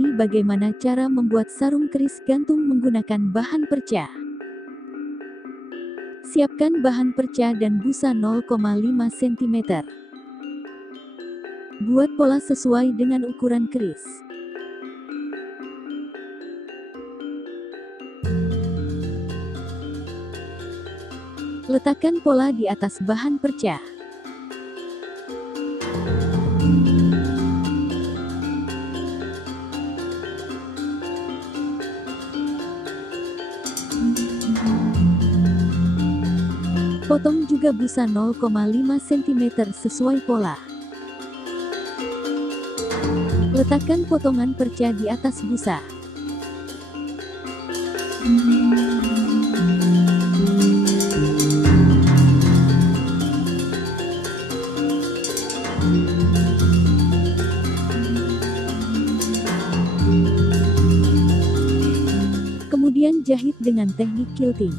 ini bagaimana cara membuat sarung keris gantung menggunakan bahan perca. Siapkan bahan perca dan busa 0,5 cm. Buat pola sesuai dengan ukuran keris. Letakkan pola di atas bahan perca. Potong juga busa 0,5 cm sesuai pola. Letakkan potongan perca di atas busa. Kemudian jahit dengan teknik quilting.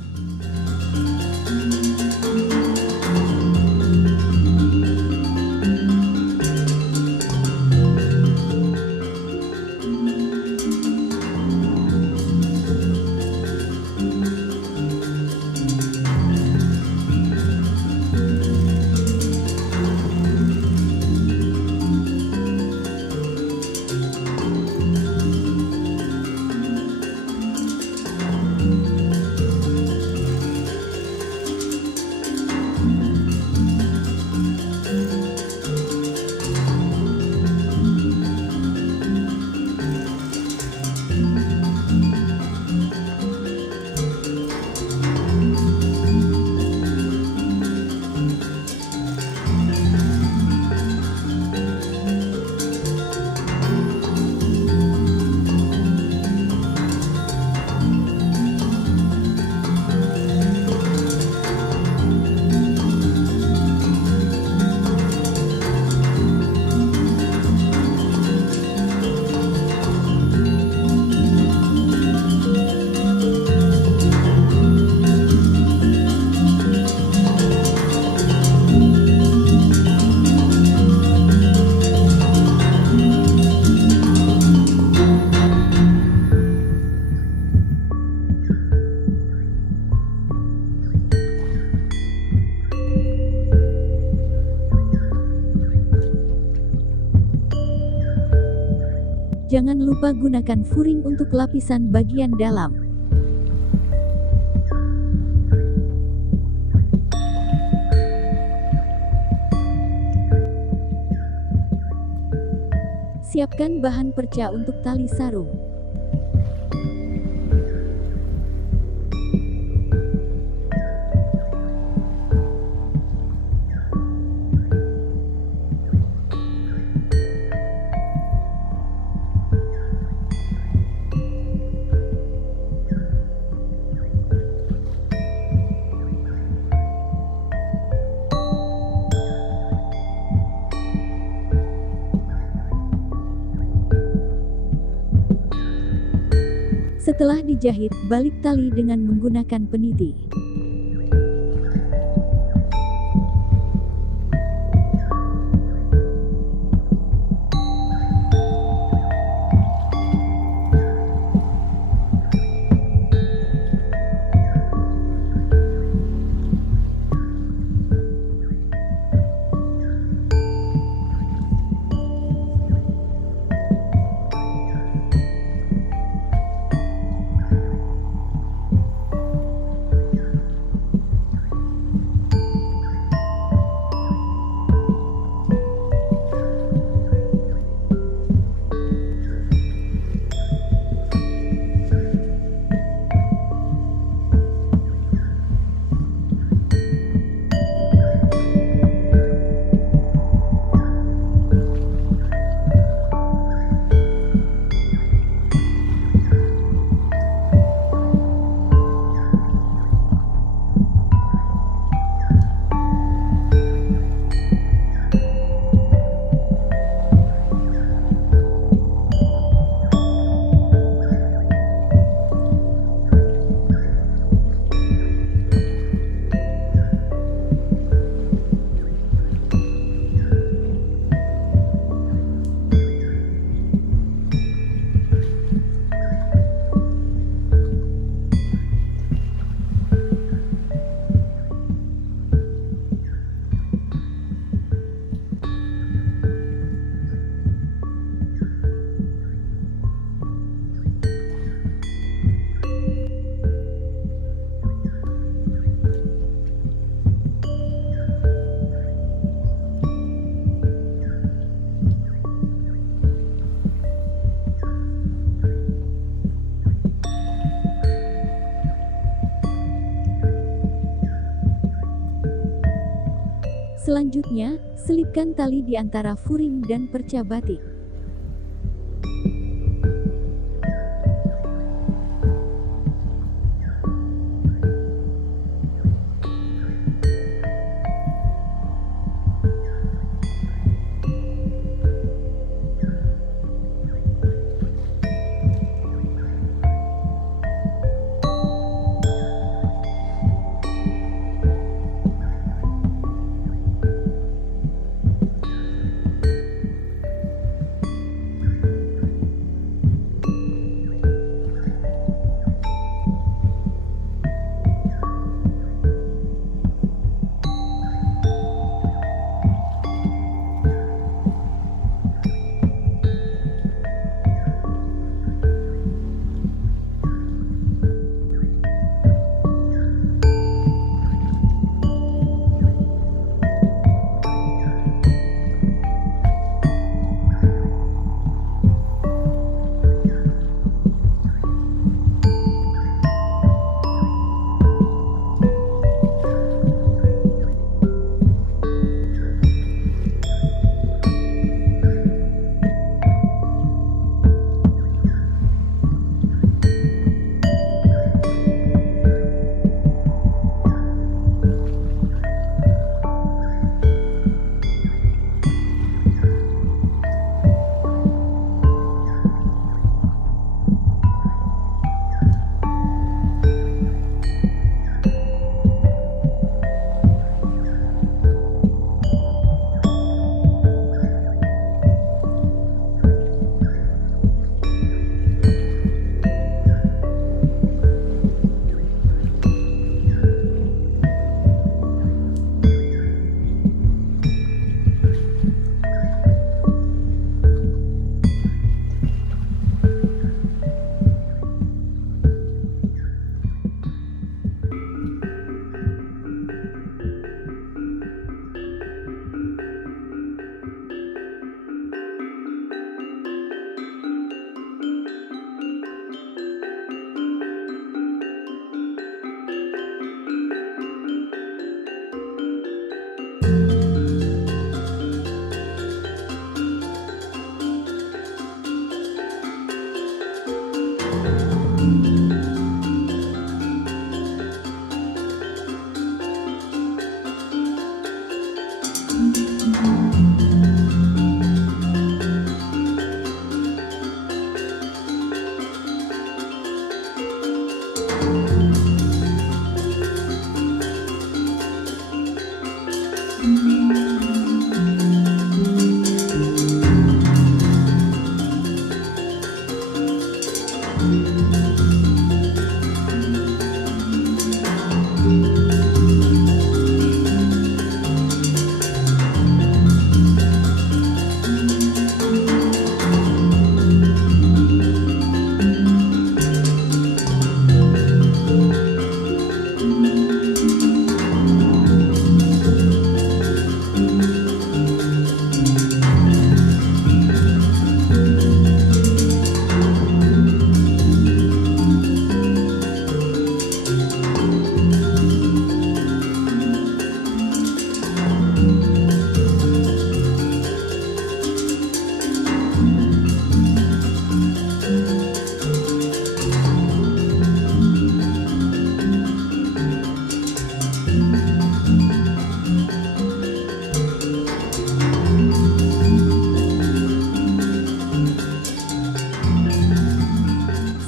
Jangan lupa gunakan furing untuk lapisan bagian dalam. Siapkan bahan perca untuk tali sarung. Setelah dijahit, balik tali dengan menggunakan peniti. Selanjutnya, selipkan tali di antara furing dan perca batik.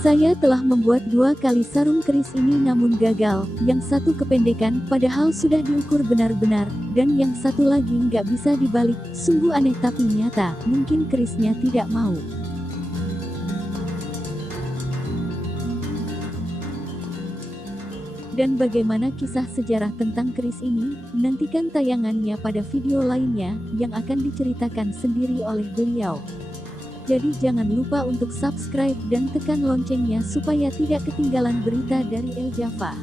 Saya telah membuat 2 kali sarung keris ini namun gagal, yang satu kependekan padahal sudah diukur benar-benar, dan yang satu lagi nggak bisa dibalik, sungguh aneh tapi nyata, mungkin kerisnya tidak mau. Dan bagaimana kisah sejarah tentang keris ini? Nantikan tayangannya pada video lainnya, yang akan diceritakan sendiri oleh beliau. Jadi jangan lupa untuk subscribe dan tekan loncengnya supaya tidak ketinggalan berita dari El Jaffa.